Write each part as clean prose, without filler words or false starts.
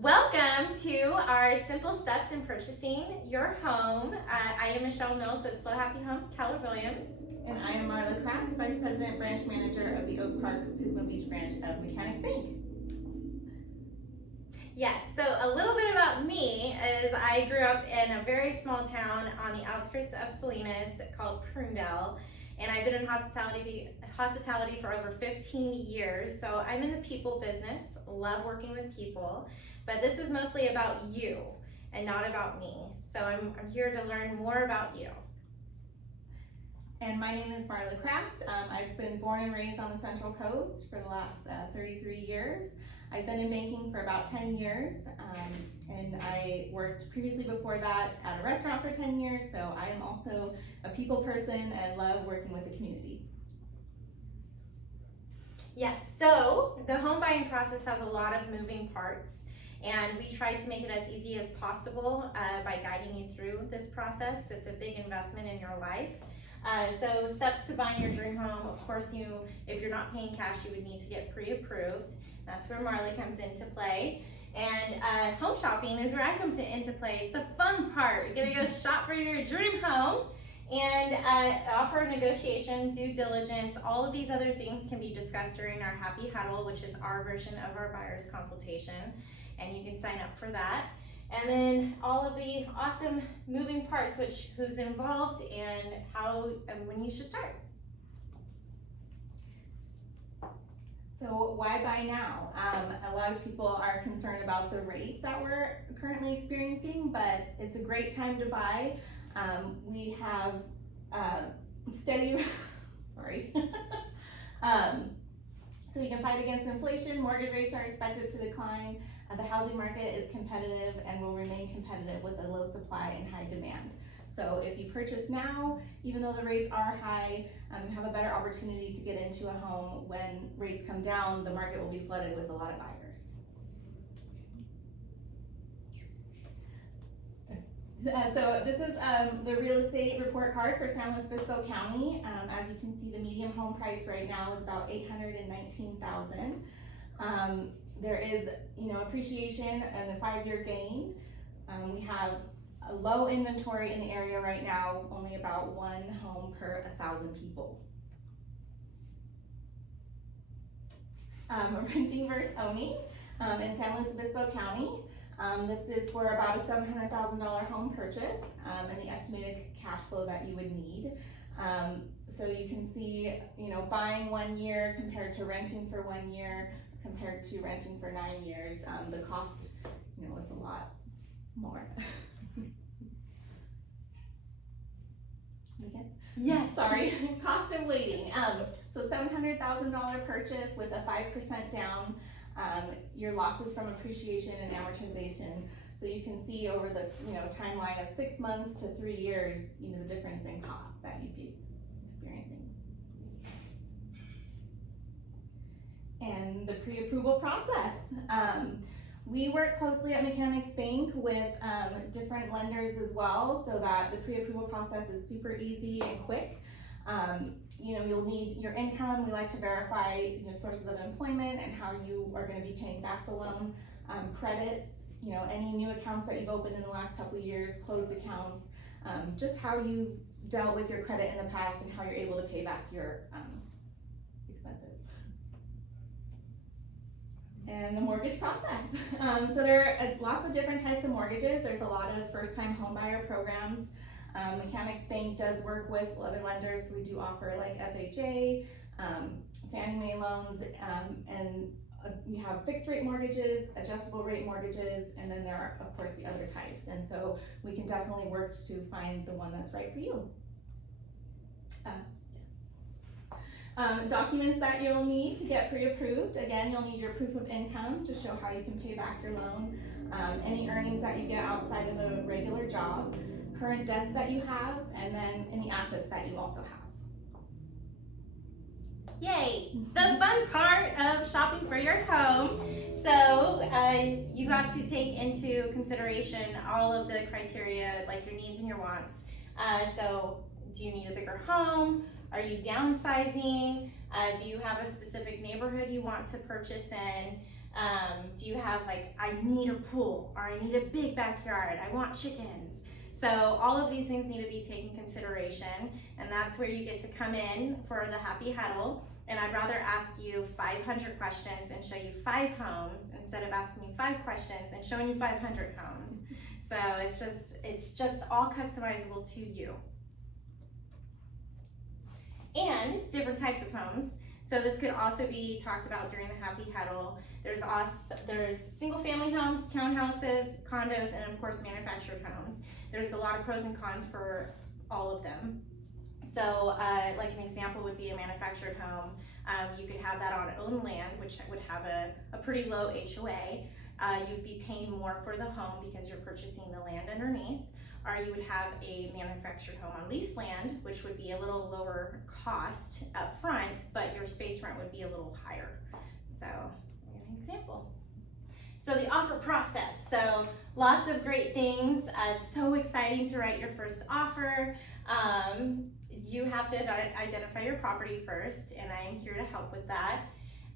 Welcome to our Simple Steps in Purchasing Your Home. I am Michelle Mills with Slow Happy Homes, Keller Williams. And I am Marla Kraft, Vice President, Branch Manager of the Oak Park, Pismo Beach branch of Mechanics Bank. Yes, so a little bit about me is I grew up in a very small town on the outskirts of Salinas called Prunedale, and I've been in hospitality for over 15 years. So I'm in the people business, love working with people, but this is mostly about you and not about me. So I'm here to learn more about you. And my name is Marla Kraft. I've been born and raised on the Central Coast for the last 33 years. I've been in banking for about 10 years, and I worked previously before that at a restaurant for 10 years, so I am also a people person and love working with the community. Yes, so the home buying process has a lot of moving parts, and we try to make it as easy as possible by guiding you through this process. It's a big investment in your life. So steps to buying your dream home, of course, if you're not paying cash, you would need to get pre-approved. That's where Marla comes into play. And home shopping is where I come into play. It's the fun part. You're gonna go shop for your dream home and offer negotiation, due diligence. All of these other things can be discussed during our Happy Huddle, which is our version of our buyer's consultation. And you can sign up for that. And then all of the awesome moving parts, who's involved and how and when you should start. So why buy now? A lot of people are concerned about the rates that we're currently experiencing, but it's a great time to buy. We have steady, sorry. So you can fight against inflation. Mortgage rates are expected to decline. The housing market is competitive and will remain competitive with a low supply and high demand. So if you purchase now, even though the rates are high, you have a better opportunity to get into a home. When rates come down, the market will be flooded with a lot of buyers. So this is the real estate report card for San Luis Obispo County. As you can see, the median home price right now is about $819,000. There is, appreciation and a 5-year gain. We have a low inventory in the area right now, only about 1 home per 1,000 people. Renting versus owning in San Luis Obispo County. This is for about a $700,000 home purchase and the estimated cash flow that you would need. So you can see, buying 1 year compared to renting for 1 year, compared to renting for 9 years, the cost, is a lot more. Again? Yes. Sorry. Cost of waiting. So $700,000 purchase with a 5% down. Your losses from appreciation and amortization. So you can see over the timeline of 6 months to 3 years, the difference in costs that you'd be experiencing. And the pre-approval process. We work closely at Mechanics Bank with different lenders as well, so that the pre-approval process is super easy and quick. You'll need your income. We like to verify your sources of employment and how you are going to be paying back the loan. Credits, any new accounts that you've opened in the last couple of years, closed accounts, just how you've dealt with your credit in the past and how you're able to pay back your expenses. And the mortgage process. So there are lots of different types of mortgages. There's a lot of first-time homebuyer programs. Mechanics Bank does work with other lenders, so we do offer like FHA, Fannie Mae loans, and we have fixed rate mortgages, adjustable rate mortgages, and then there are, of course, the other types. And so we can definitely work to find the one that's right for you. Documents that you'll need to get pre-approved. Again, you'll need your proof of income to show how you can pay back your loan, any earnings that you get outside of a regular job, current debts that you have, and then any assets that you also have. Yay! The fun part of shopping for your home. So you got to take into consideration all of the criteria, like your needs and your wants. So do you need a bigger home? Are you downsizing? Do you have a specific neighborhood you want to purchase in? Do you have like, I need a pool, or I need a big backyard, I want chickens. So all of these things need to be taken consideration, and that's where you get to come in for the happy huddle. And I'd rather ask you 500 questions and show you 5 homes instead of asking you 5 questions and showing you 500 homes. So it's just all customizable to you. And different types of homes. So this could also be talked about during the happy huddle. There's single family homes, townhouses, condos, and of course manufactured homes. There's a lot of pros and cons for all of them. So like an example would be a manufactured home. You could have that on owned land, which would have a pretty low HOA. You'd be paying more for the home because you're purchasing the land underneath. Or you would have a manufactured home on leased land, which would be a little lower cost up front, but your space rent would be a little higher. So, an example. So the offer process. So lots of great things. It's so exciting to write your first offer. You have to identify your property first, and I am here to help with that.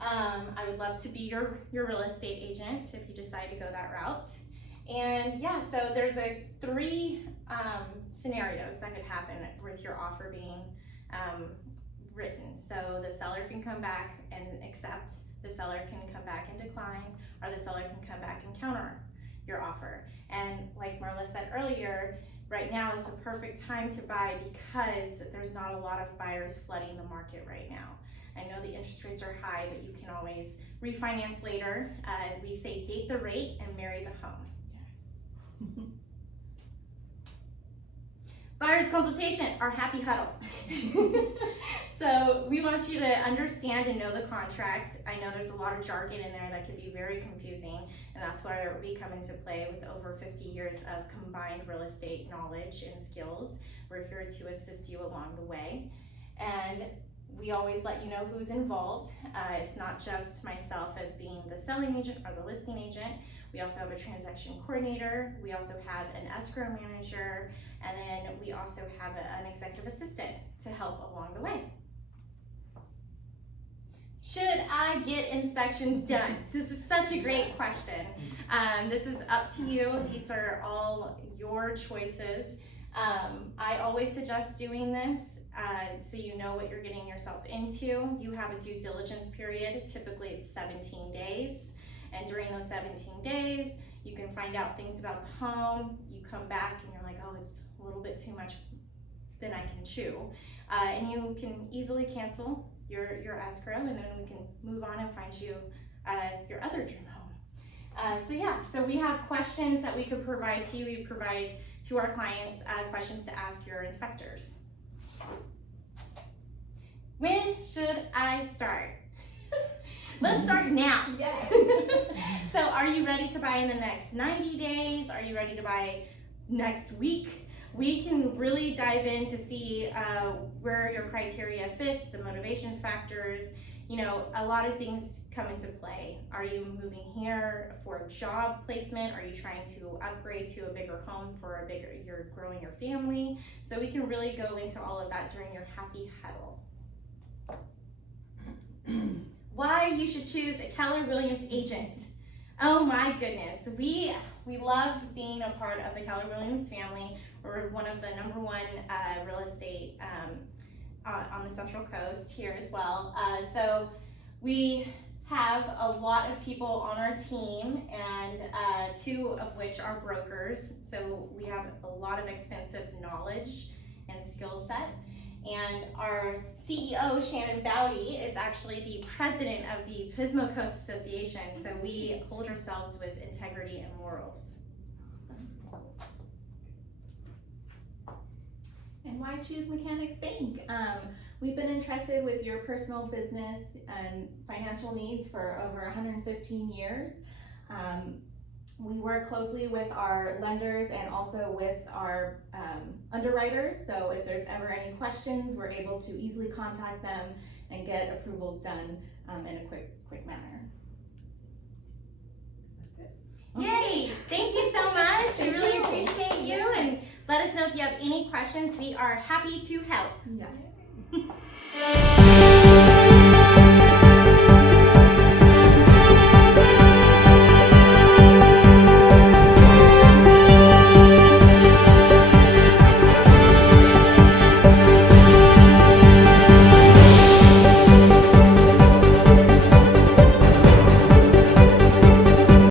I would love to be your real estate agent if you decide to go that route. And yeah, so there's 3 scenarios that could happen with your offer being written. So the seller can come back and accept, the seller can come back and decline, or the seller can come back and counter your offer. And like Marla said earlier, right now is the perfect time to buy because there's not a lot of buyers flooding the market right now. I know the interest rates are high, but you can always refinance later. We say date the rate and marry the home. Buyer's consultation, our happy huddle. So we want you to understand and know the contract. I know there's a lot of jargon in there that can be very confusing, and that's where we come into play with over 50 years of combined real estate knowledge and skills. We're here to assist you along the way. And we always let you know who's involved. It's not just myself as being the selling agent or the listing agent. We also have a transaction coordinator. We also have an escrow manager. And then we also have an executive assistant to help along the way. Should I get inspections done? This is such a great question. This is up to you. These are all your choices. I always suggest doing this so you know what you're getting yourself into. You have a due diligence period. Typically it's 17 days. And during those 17 days, you can find out things about the home. You come back and you're like, oh, it's a little bit too much than I can chew. And you can easily cancel your escrow, and then we can move on and find you your other dream home. So we have questions that we could provide to you. We provide to our clients questions to ask your inspectors. When should I start? Let's start now. Yeah. So are you ready to buy in the next 90 days? Are you ready to buy next week? We can really dive in to see where your criteria fits, the motivation factors. You know, a lot of things come into play. Are you moving here for a job placement? Are you trying to upgrade to a bigger home for you're growing your family? So we can really go into all of that during your happy huddle. Why you should choose a Keller Williams agent. Oh my goodness, we love being a part of the Keller Williams family. We're one of the #1 real estate on the Central Coast here as well. So we have a lot of people on our team, and 2 of which are brokers. So we have a lot of extensive knowledge and skill set. And our CEO, Shannon Bowdy, is actually the president of the Pismo Coast Association. So we hold ourselves with integrity and morals. And why choose Mechanics Bank? We've been entrusted with your personal business and financial needs for over 115 years. We work closely with our lenders and also with our underwriters, so if there's ever any questions, we're able to easily contact them and get approvals done in a quick manner. That's it. Yay! Thank you so much. We really appreciate you, and let us know if you have any questions. We are happy to help. Yes.